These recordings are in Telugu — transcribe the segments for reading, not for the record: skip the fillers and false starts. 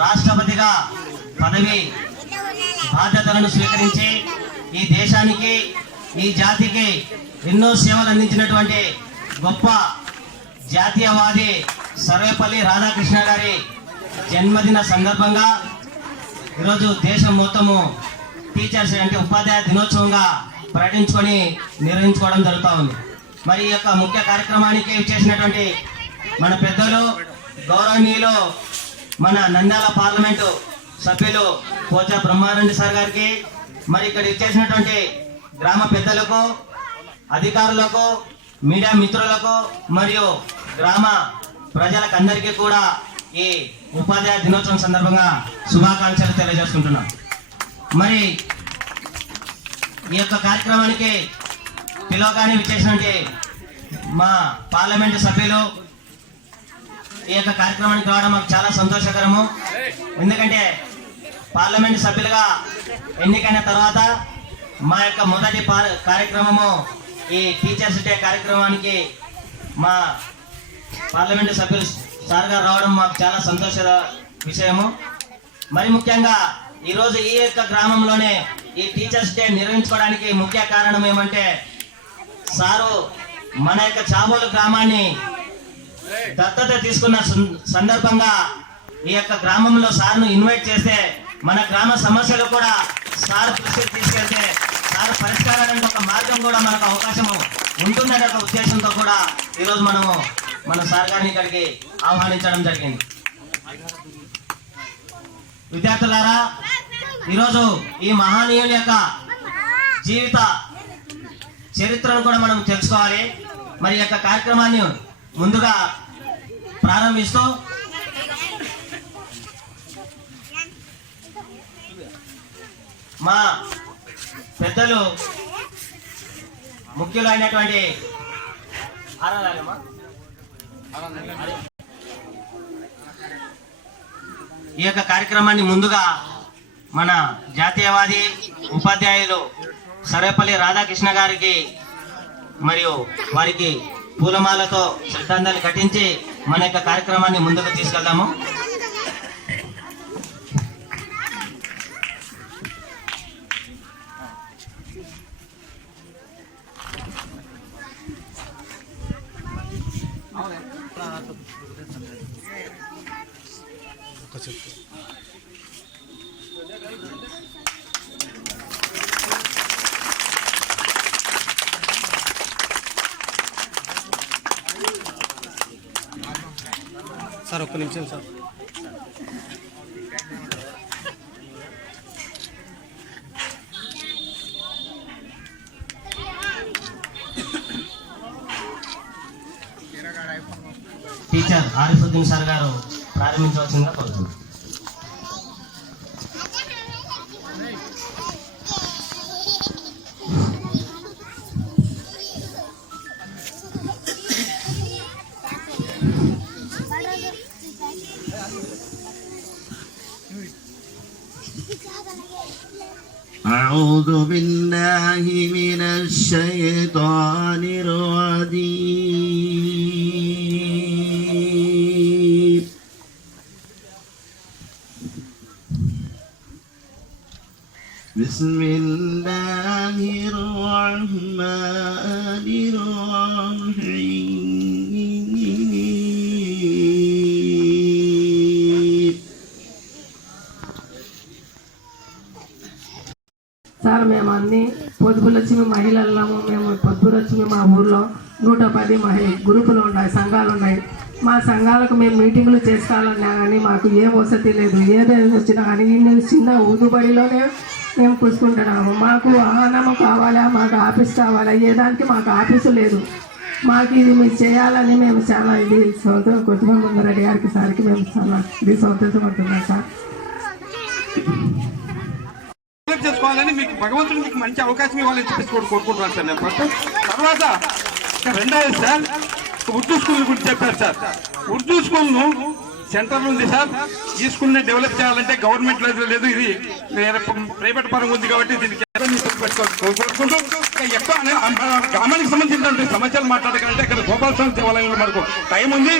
రాష్ట్రపతిగా పదవి బాధ్యతలను స్వీకరించి ఈ దేశానికి ఈ జాతికి ఎన్నో సేవలు అందించినటువంటి గొప్ప జాతీయవాది సర్వేపల్లి రాధాకృష్ణ గారి జన్మదిన సందర్భంగా ఈరోజు దేశం మొత్తము టీచర్స్ అంటే ఉపాధ్యాయ దినోత్సవంగా ప్రకటించుకొని నిర్వహించుకోవడం జరుగుతూ ఉంది. మరి ఈ యొక్క ముఖ్య కార్యక్రమానికి చేసినటువంటి మన పెద్దలు గౌరవనీయులు మన నంద్యాల పార్లమెంటు సభ్యులు పోచా బ్రహ్మారెడ్డి సార్ గారికి, మరి ఇక్కడ ఇచ్చేసినటువంటి గ్రామ పెద్దలకు, అధికారులకు, మీడియా మిత్రులకు మరియు గ్రామ ప్రజలకు అందరికీ కూడా ఈ ఉపాధ్యాయ దినోత్సవం సందర్భంగా శుభాకాంక్షలు తెలియజేసుకుంటున్నాం. మరి ఈ యొక్క కార్యక్రమానికి పిలవగానే విచ్చేసినటువంటి మా పార్లమెంటు సభ్యులు ఈ యొక్క కార్యక్రమానికి రావడం మాకు చాలా సంతోషకరము. ఎందుకంటే పార్లమెంటు సభ్యులుగా ఎన్నికైన తర్వాత మా యొక్క మొదటి కార్యక్రమము ఈ టీచర్స్ డే కార్యక్రమానికి మా పార్లమెంటు సభ్యులు సార్ గారు రావడం మాకు చాలా సంతోష విషయము. మరి ముఖ్యంగా ఈరోజు ఈ యొక్క గ్రామంలోనే ఈ టీచర్స్ డే నిర్వహించుకోవడానికి ముఖ్య కారణం ఏమంటే, సారు మన యొక్క చాబోలు గ్రామాన్ని దత్తత తీసుకున్న సందర్భంగా ఈ యొక్క గ్రామంలో సార్ను ఇన్వైట్ చేస్తే మన గ్రామ సమస్యలు కూడా సార్ దృష్టికి తీసుకెళ్తే సార్ పరిష్కారానికి ఒక మార్గం కూడా మనకు అవకాశం ఉంటుందనే ఒక ఉద్దేశంతో కూడా ఈరోజు మనము మన సార్ గారిని ఇక్కడికి ఆహ్వానించడం జరిగింది. విద్యార్థులారా, ఈరోజు ఈ మహనీయుల యొక్క జీవిత చరిత్రను కూడా మనం తెలుసుకోవాలి. మరి ఈ యొక్క కార్యక్రమాన్ని ముందుగా ప్రారంభిస్తూ మా పెద్దలు ముఖ్యులు అయినటువంటి ఈ యొక్క కార్యక్రమాన్ని ముందుగా మన జాతీయవాది ఉపాధ్యాయులు సర్వేపల్లి రాధాకృష్ణ గారికి మరియు వారికి పూలమాలతో శ్రద్ధాంజలి ఘటించి మన యొక్క కార్యక్రమాన్ని ముందుకు తీసుకెళ్దాము. సార్ ఒక్క నిమిషం సార్. టీచర్ ఆరిఫుద్దీన్ సార్ గారు ప్రారంభించవలసిందిగా కోరుతున్నాను. أعوذ بالله من الشيطان الرجيم بسم الله الرحمن الرحيم సార్ మేము అన్ని పొదుపులక్ష్మి మహిళలము. మేము పొద్దులక్ష్మి మా ఊర్లో 110 గ్రూపులు ఉన్నాయి, సంఘాలు ఉన్నాయి. మా సంఘాలకు మేము మీటింగులు చేసుకోవాలన్నా కానీ మాకు ఏ వసతి లేదు. ఏదైనా వచ్చినా కానీ చిన్న ఊదుబడిలోనే మేము కూర్చుకుంటున్నాము. మాకు వాహనము కావాలా, మాకు ఆఫీస్ కావాలా, ఏ దానికి మాకు ఆఫీసు లేదు. మాకు ఇది మీరు చేయాలని మేము చాలా ఇది కొద్దిమంది రెడ్డి గారికి సార్కి మేము చాలా ఇది సంతోషపడుతున్నాం సార్. తయారు చేసుకోవాలని మీకు భగవంతుడు మీకు మంచి అవకాశం ఇవ్వాలని చెప్పేసి కూడా కోరుకుంటున్నాను సార్ నేను ఫస్ట్. తర్వాత రెండోది సార్ ఉర్దూ స్కూల్ గురించి చెప్పారు సార్. ఉర్దూ స్కూల్ను సెంటర్లో ఉంది సార్. ఈ స్కూల్ని డెవలప్ చేయాలంటే గవర్నమెంట్ లేదు, ఇది ప్రైవేట్ పరంగా ఉంది కాబట్టి దీనికి కోరుకుంటూ ఎక్కువ గ్రామానికి సంబంధించినటువంటి సమస్యలు మాట్లాడకంటే ఇక్కడ గోపాలస్వామి దేవాలయంలో మనకు టైం ఉంది.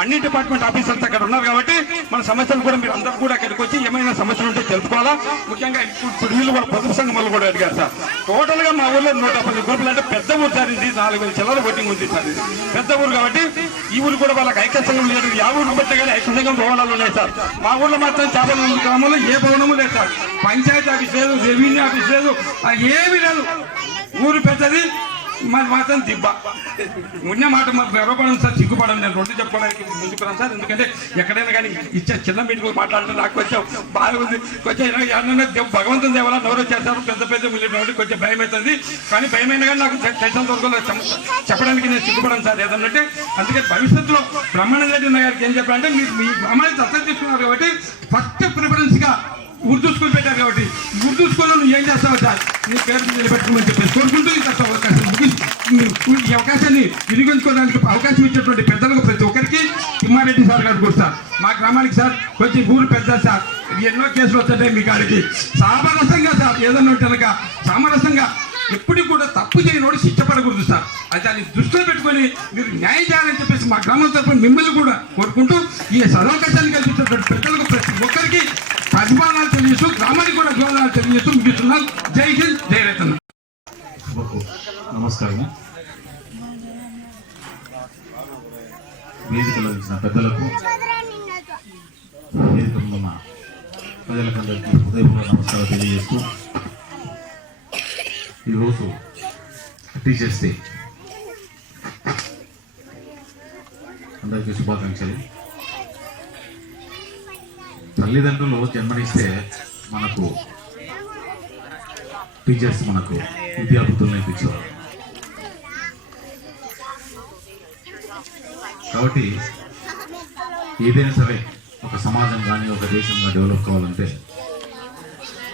అన్ని డిపార్ట్మెంట్ ఆఫీసర్స్ అక్కడ ఉన్నారు కాబట్టి మన సమస్యలు కూడా మీరు అందరూ కూడా అక్కడికి వచ్చి ఏమైనా సమస్యలు ఉంటే తెలుసుకోవాలా. ముఖ్యంగా ఇప్పుడు వీళ్ళు కూడా పొదుపు సంఘం కూడా అడిగారు సార్. టోటల్ గా మా ఊర్లో 110 గ్రూపులు అంటే పెద్ద ఊరు సార్. ఇది 4,000 చిల్లర ఓటింగ్ ఉంది సార్. ఇది పెద్ద ఊరు కాబట్టి ఈ ఊరు కూడా వాళ్ళకి ఐక్య సంఘం లేదు. ఆ ఊరికి పెట్టే కానీ ఐక్య సంఘం భవనాలు ఉన్నాయి సార్. మా ఊర్లో మాత్రం చేపల గ్రామంలో ఏ భవనము లేదు సార్. పంచాయతీ ఆఫీస్ లేదు, రెవెన్యూ ఆఫీస్ లేదు, ఏమీ లేదు. ఊరు పెద్దది, మాది మాత్రం దిబ్బ. ఉన్న మాట గర్వపడం సార్, సిగ్గుపడం. నేను రెండు చెప్పుకోవడానికి ముందుకున్నాను సార్. ఎందుకంటే ఎక్కడైనా కానీ ఇచ్చే చిన్న మీటింగ్ మాట్లాడితే నాకు కొంచెం బాగా ఉంది. కొంచెం భగవంతుని దేవాల ఎవరో చేస్తారు పెద్ద పెద్ద మిలిటరీ కొంచెం భయం అవుతుంది. కానీ భయమైనా కానీ నాకు టెన్షన్ దొరకలో చెప్పడానికి నేను సిగ్గుపడను సార్ ఏదన్నట్టు. అందుకని భవిష్యత్తులో బ్రహ్మానంద రెడ్డి గారికి ఏం చెప్పాలంటే మీరు మీ గ్రామాన్ని దత్తత తీసుకున్నారు కాబట్టి ఫస్ట్ ప్రిఫరెన్స్గా ఉర్దూ స్కూల్ పెట్టారు కాబట్టి ఉర్దూ స్కూల్లో నువ్వు ఏం చేస్తావు సార్, నీ పేరు నిలబెట్టుకోమని చెప్పేసి కోరుకుంటూ ఈ అవకాశాన్ని వినియోగించుకోవడానికి అవకాశం ఇచ్చేటువంటి పెద్దలకు ప్రతి ఒక్కరికి తిమ్మారెడ్డి సార్ గారు కూడా సార్ మా గ్రామానికి సార్ కొంచెం ఊరు పెద్ద సార్. ఎన్నో కేసులు వచ్చాయి మీ కాడికి సామరస్యంగా సార్. ఏదన్నా కనుక సామరస్యంగా ఎప్పుడు కూడా తప్పు చేయనోడు శిక్షపడకూడదు సార్. అది దాన్ని దృష్టిలో పెట్టుకొని మీరు న్యాయం చేయాలని చెప్పేసి మా గ్రామం తరఫున మిమ్మల్ని కూడా కోరుకుంటూ ఈ సదవకాశాన్ని కల్పించినటువంటి పెద్దలకు ప్రతి ఒక్కరికి అభిమానాలు తెలియజేస్తూ గ్రామానికి కూడా అభిమానాలు తెలియజేస్తూ ముగిస్తున్నాను. జై హింద్, జై రైతన్న. నమస్కారం. వేదికలో ఇచ్చిన పెద్దలకు, వేదికలో ఉన్న ప్రజలకందరికీ హృదయపూర్వక నమస్కారాలు తెలియజేస్తూ ఈరోజు టీచర్స్ డే. అందరికీ శుభాకాంక్షలు. తల్లిదండ్రులు జన్మనిస్తే మనకు టీచర్స్ మనకు విద్యాబుద్ధులు నేర్పించేవారు. కాబట్టి ఏదైనా సరే ఒక సమాజం కానీ ఒక దేశంగా డెవలప్ కావాలంటే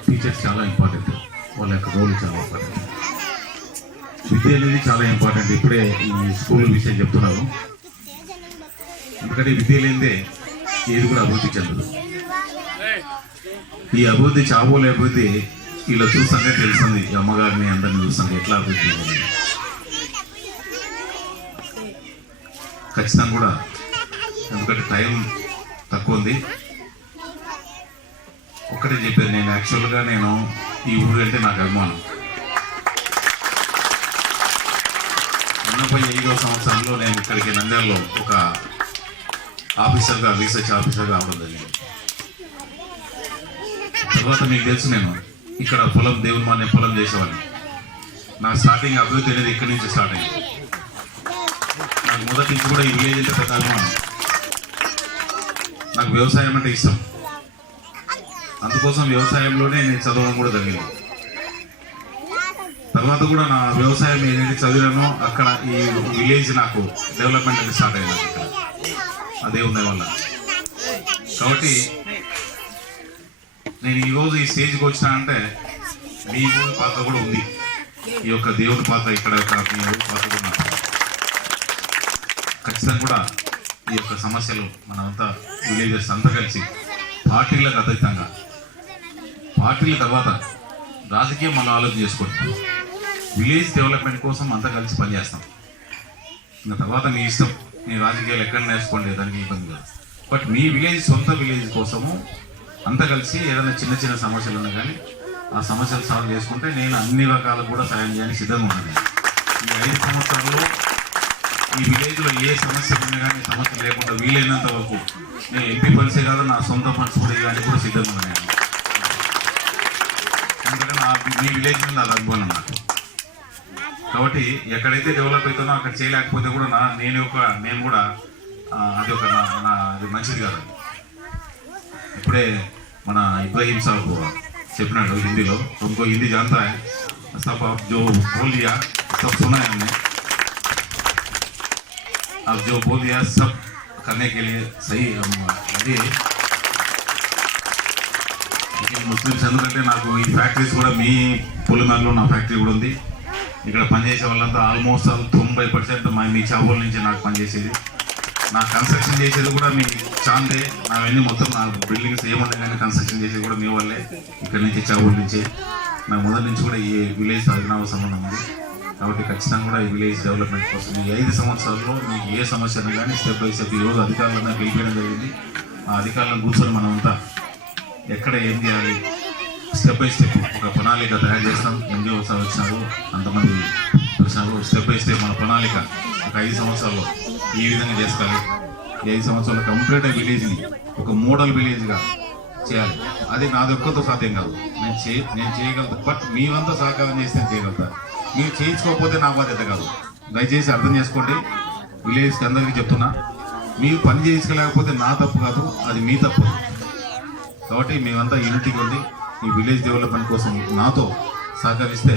టీచర్స్ చాలా ఇంపార్టెంట్. వాళ్ళ యొక్క రోల్ చాలా ఇంపార్టెంట్. విద్య అనేది చాలా ఇంపార్టెంట్. ఇప్పుడే ఈ స్కూల్ విషయం చెప్తున్నారు. ఎందుకంటే విద్య లేనిదే ఏది కూడా అభివృద్ధి చెందదు. ఈ అభివృద్ధి చాబోలే అభివృద్ధి ఇలా చూస్తానే తెలుస్తుంది. ఈ అమ్మగారిని అందరినీ చూస్తాను ఎట్లా అభివృద్ధి చెందింది. ఖచ్చితంగా కూడా ఎందుకంటే టైం తక్కువ ఉంది. ఒక్కటే చెప్పేది, నేను యాక్చువల్గా నేను ఈ ఊరు అంటే నాకు అభిమానం. 85వ సంవత్సరంలో నేను ఇక్కడికి నంద్యాలలో ఒక ఆఫీసర్గా, రీసెర్చ్ ఆఫీసర్గా రావడం జరిగింది. తర్వాత మీకు తెలుసు నేను ఇక్కడ పొలం దేవుని మానే పొలం చేసేవాడిని. నా స్టార్టింగ్ అభివృద్ధి అనేది ఇక్కడి నుంచి స్టార్ట్ అయింది. నాకు మొదటి నుంచి కూడా ఈ విలేజ్ అంటే పెద్ద అభిమానం. నాకు వ్యవసాయం అంటే ఇష్టం. అందుకోసం వ్యవసాయంలోనే నేను చదవడం కూడా జరిగింది. తర్వాత కూడా నా వ్యవసాయం ఏదైతే చదివానో అక్కడ ఈ విలేజ్ నాకు డెవలప్మెంట్ అనేది స్టార్ట్ అయింది ఇక్కడ ఆ దేవుని వల్ల. కాబట్టి నేను ఈరోజు ఈ స్టేజ్కి వచ్చినా అంటే మీ ఊరి పాత్ర కూడా ఉంది. ఈ యొక్క దేవుడి పాత్ర ఇక్కడ మీ ఊరి పాత్ర కూడా ఖచ్చితంగా కూడా ఈ యొక్క సమస్యలు మనమంతా విలేజర్స్ అంతా కలిసి పార్టీలకు అతీతంగా, పార్టీల తర్వాత రాజకీయం మనం ఆలోచన చేసుకుంటాం. విలేజ్ డెవలప్మెంట్ కోసం అంతా కలిసి పనిచేస్తాం. ఇంకా తర్వాత మీ ఇష్టం, మీ రాజకీయాలు ఎక్కడ నేర్చుకోండి, దానికి ఇబ్బంది లేదు. బట్ మీ విలేజ్ సొంత విలేజ్ కోసము అంతా కలిసి ఏదైనా చిన్న చిన్న సమస్యలు ఉన్నా కానీ ఆ సమస్యలు సాల్వ్ చేసుకుంటే నేను అన్ని రకాలు కూడా సాయం చేయడానికి సిద్ధంగా ఉన్నాను. ఈ 5 సంవత్సరాల్లో ఈ విలేజ్లో ఏ సమస్య ఉన్నా కానీ సమస్య లేకుండా వీలైనంత వరకు నేను ఎంపీ ఫండ్సే కాదు నా సొంత ఫండ్స్ కూడా ఇవ్వడానికి కూడా సిద్ధంగా ఉన్నాను. ఎందుకంటే మీ విలేజ్ మీద నాకు అనుభవం నాకు. కాబట్టి ఎక్కడైతే డెవలప్ అవుతుందో అక్కడ చేయలేకపోతే కూడా నేను కూడా అది ఒక అది మంచిది కాదు. ఇప్పుడే మన ఇబ్రాహీం సాబ్ చెప్పినాడు హిందీలో, ఇంకో హిందీ జానతా హై सब आप जो बोल दिया सब सुना है हमने, आप जो बोल दिया सब करने के लिए सही ఈ ముస్లిమ్స్ ఎందుకంటే నాకు ఈ ఫ్యాక్టరీస్ కూడా మీ పులిమేరలో నా ఫ్యాక్టరీ కూడా ఉంది. ఇక్కడ పనిచేసే వాళ్ళంతా ఆల్మోస్ట్ 90% మీ చాబోల్ నుంచి నాకు పనిచేసేది. నా కన్స్ట్రక్షన్ చేసేది కూడా మీ చాందే. నావన్నీ మొత్తం నా బిల్డింగ్స్ ఏమున్నాయి కానీ కన్స్ట్రక్షన్ చేసేది కూడా మీ వాళ్ళే. ఇక్కడి నుంచి చాబోల్ నుంచి నాకు మొదటి నుంచి కూడా ఈ విలేజ్ అభినవ సంబంధం ఉంది. కాబట్టి ఖచ్చితంగా కూడా ఈ విలేజ్ డెవలప్మెంట్ కోసం ఈ 5 సంవత్సరాల్లో మీకు ఏ సమస్య అయినా కానీ స్టెప్ బై స్టెప్ ఈరోజు అధికారులను పిలిపించడం జరిగింది. ఆ అధికారులను కూర్చొని మనం అంతా ఎక్కడ ఏం చేయాలి స్టెప్ బై స్టెప్ ఒక ప్రణాళిక తయారు చేస్తాం. ఎన్జిఓ వచ్చినారు, అంతమంది వచ్చినారు. స్టెప్ బై స్టెప్ మన ప్రణాళిక ఒక 5 సంవత్సరాల్లో ఈ విధంగా చేసుకోవాలి. ఈ 5 సంవత్సరాల్లో కంప్లీట్ విలేజ్ని ఒక మోడల్ విలేజ్గా చేయాలి. అది నాది ఒక్కరితో సాధ్యం కాదు. నేను చేయగలుగుతా. బట్ మీవంతా సహకారం చేస్తే నేను చేయగలుగుతా. మీరు చేయించుకోకపోతే నా బాధ్యత కాదు. దయచేసి అర్థం చేసుకోండి. విలేజ్కి అందరికీ చెప్తున్నా, మీరు పని చేసుకోలేకపోతే నా తప్పు కాదు, అది మీ తప్పు. కాబట్టి మేమంతా యూనిటీగా ఉండి ఈ విలేజ్ డెవలప్మెంట్ కోసం నాతో సహకరిస్తే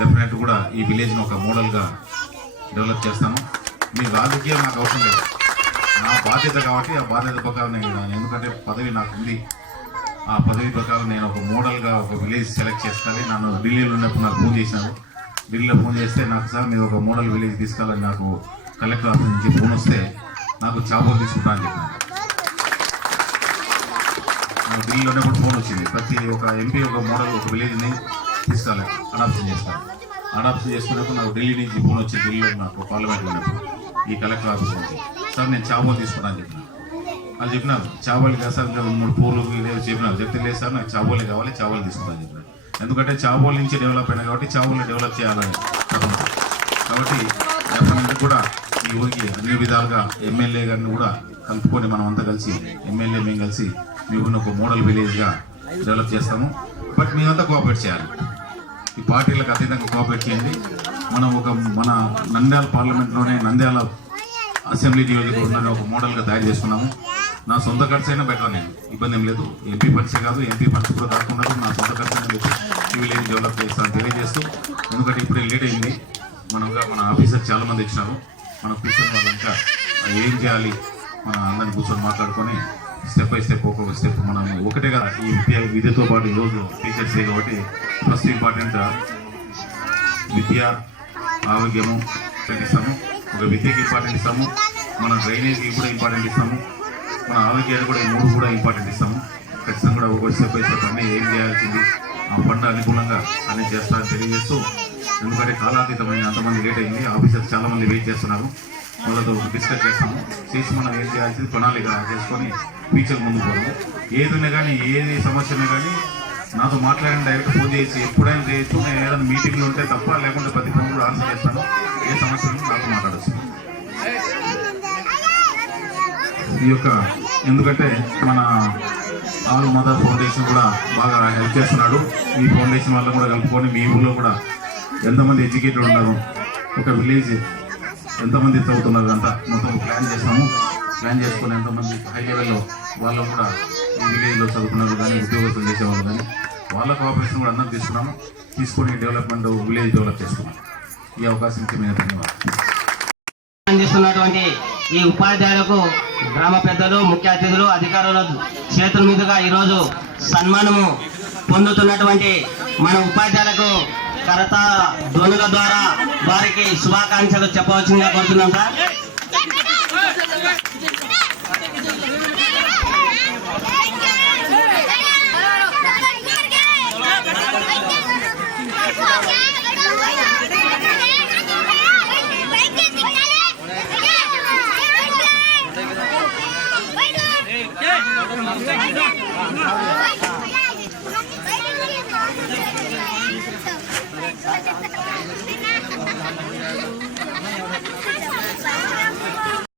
డెఫినెట్ కూడా ఈ విలేజ్ని ఒక మోడల్గా డెవలప్ చేస్తాను. మీ రాజకీయం నాకు అవసరం లేదు, నా బాధ్యత కాబట్టి ఆ బాధ్యత ప్రకారం నేను ఎందుకంటే పదవి నాకు ఉంది. ఆ పదవి ప్రకారం నేను ఒక మోడల్గా ఒక విలేజ్ సెలెక్ట్ చేసుకోవాలి. నన్ను ఢిల్లీలో ఉన్నప్పుడు నాకు ఫోన్ చేసినారు. ఢిల్లీలో ఫోన్ చేస్తే నాకు సార్ మీరు ఒక మోడల్ విలేజ్ తీసుకెళ్ళాలని నాకు కలెక్టర్ ఆఫీస్ నుంచి ఫోన్ వస్తే నాకు చాబోల్ తీసుకుంటా అని చెప్పినాను. నాకు ఢిల్లీలోనే కూడా ఫోన్ వచ్చింది. ప్రతి ఒక ఎంపీ ఒక మోడల్ ఒక విలేజ్ని తీసుకోవాలి, అడాప్షన్ చేసుకోవాలి. అడాప్షన్ చేసుకున్నప్పుడు నాకు ఢిల్లీ నుంచి ఫోన్ వచ్చింది. ఢిల్లీలో నాకు పార్లమెంట్లో ఉన్నప్పుడు ఈ కలెక్టర్ ఆఫీస్ నుంచి సార్ నేను చాబోల్ తీసుకుంటా అని చెప్పినాను. వాళ్ళు చెప్పినారు చాబోలు కాదు సార్, 3 పూలు చెప్పినారు. చెప్తే లేదు సార్ నాకు చాబోలే కావాలి, చాబోలు తీసుకుంటా అని చెప్పినారు. ఎందుకంటే చాబోల్ నుంచి డెవలప్ అయినా కాబట్టి చాబోల్ని డెవలప్ చేయాలని కాబట్టి డెఫినెట్గా కూడా ఈ ఊరికి అన్ని విధాలుగా ఎమ్మెల్యే గారిని కూడా కలుపుకొని మనం అంతా కలిసి ఎమ్మెల్యే మేము కలిసి మీ ఊరిని ఒక మోడల్ విలేజ్గా డెవలప్ చేస్తాము. బట్ మేమంతా కోఆపరేట్ చేయాలి. ఈ పార్టీలకు అతీతంగా కోఆపరేట్ చేయండి. మనం మన నంద్యాల పార్లమెంట్లోనే నంద్యాల అసెంబ్లీ నియోజకవర్గంలోనే ఒక మోడల్గా తయారు చేసుకున్నాము. నా సొంత ఖర్చు అయినా బెటర్, నేను ఇబ్బంది ఏం లేదు. ఎంపీ పరిచయం కాదు, ఎంపీ పరిచయం కూడా కాకుండా నా సొంత ఖర్చు అయినా పెట్టి ఈ విలేజ్ డెవలప్ చేస్తాను తెలియజేస్తూ, ఎందుకంటే ఇప్పుడే లేట్ అయింది. మన ఆఫీసర్ చాలామంది ఇచ్చినారు. మన కూర్చొని వాళ్ళు ఇంకా ఏం చేయాలి మనం అందరిని కూర్చొని మాట్లాడుకొని స్టెప్ బై స్టెప్ ఒక్కొక్క స్టెప్ మనం ఒకటే కదా. ఈ విద్యతో పాటు ఈరోజు టీచర్స్ డే కాబట్టి ఫస్ట్ ఇంపార్టెంట్ విద్య, ఆరోగ్యము ఇస్తాము. ఒక విద్యకి ఇంపార్టెంట్ ఇస్తాము, మన డ్రైనేజ్కి కూడా ఇంపార్టెంట్ ఇస్తాము, మన ఆరోగ్యానికి కూడా 3 కూడా ఇంపార్టెంట్ ఇస్తాము. ఖచ్చితంగా కూడా ఒక స్టెప్ బై స్టెప్ అన్నీ ఏం చేయాల్సింది ఆ ఫండ్ అనుకూలంగా అన్నీ చేస్తారని తెలియజేస్తూ, ఎందుకంటే కాలాతీతమైన అంతమంది లేట్ అయింది. ఆఫీసర్స్ చాలామంది వెయిట్ చేస్తున్నారు. వాళ్ళతో డిస్కస్ చేస్తాము, చేసి మనం ఏం చేయాల్సింది ప్రణాళిక చేసుకొని ఫ్యూచర్ ముందుకు పోదాము. ఏదైనా కానీ ఏది సమస్యనే కానీ నాతో మాట్లాడిన డైరెక్ట్ ఫోన్ చేసి ఎప్పుడైనా చేయొచ్చు. నేను ఏదైనా మీటింగ్లో ఉంటే తప్ప, లేకుంటే ప్రతి ఫోన్ కూడా ఆన్సర్ చేస్తాను. ఏ సమస్య నాతో మాట్లాడచ్చు. ఈ యొక్క ఎందుకంటే మన ఆల్ మదర్ ఫౌండేషన్ కూడా బాగా హెల్ప్ చేస్తున్నాడు. ఈ ఫౌండేషన్ వల్ల కూడా కలుపుకొని మీ ఊళ్ళో కూడా ఎంతమంది ఎడ్యుకేటెడ్ ఉన్నారు, ఒక విలేజ్ ఎంతమంది చదువుతున్నారు అంతా మొత్తం ప్లాన్ చేస్తాము. ప్లాన్ చేసుకొని ఎంతమంది హై లెవెల్లో వాళ్ళు కూడా ఈ విలేజ్లో చదువుకున్నారు కానీ ఉద్యోగస్తులు చేసేవాళ్ళు కానీ వాళ్ళ కోఆపరేషన్ కూడా అందరం తీసుకొని డెవలప్మెంట్ విలేజ్ డెవలప్ చేసుకున్నాం. ఈ అవకాశం ఇచ్చి మేము ధన్యవాదాలు. అందిస్తున్నటువంటి ఈ ఉపాధ్యాయులకు గ్రామ పెద్దలు, ముఖ్య అతిథులు, అధికారుల చేతుల మీదుగా ఈరోజు సన్మానము పొందుతున్నటువంటి మన ఉపాధ్యాయులకు కరతాళ ధ్వనుల ద్వారా వారికి శుభాకాంక్షలు చెప్పవలసిందిగా కోరుతున్నాం సార్.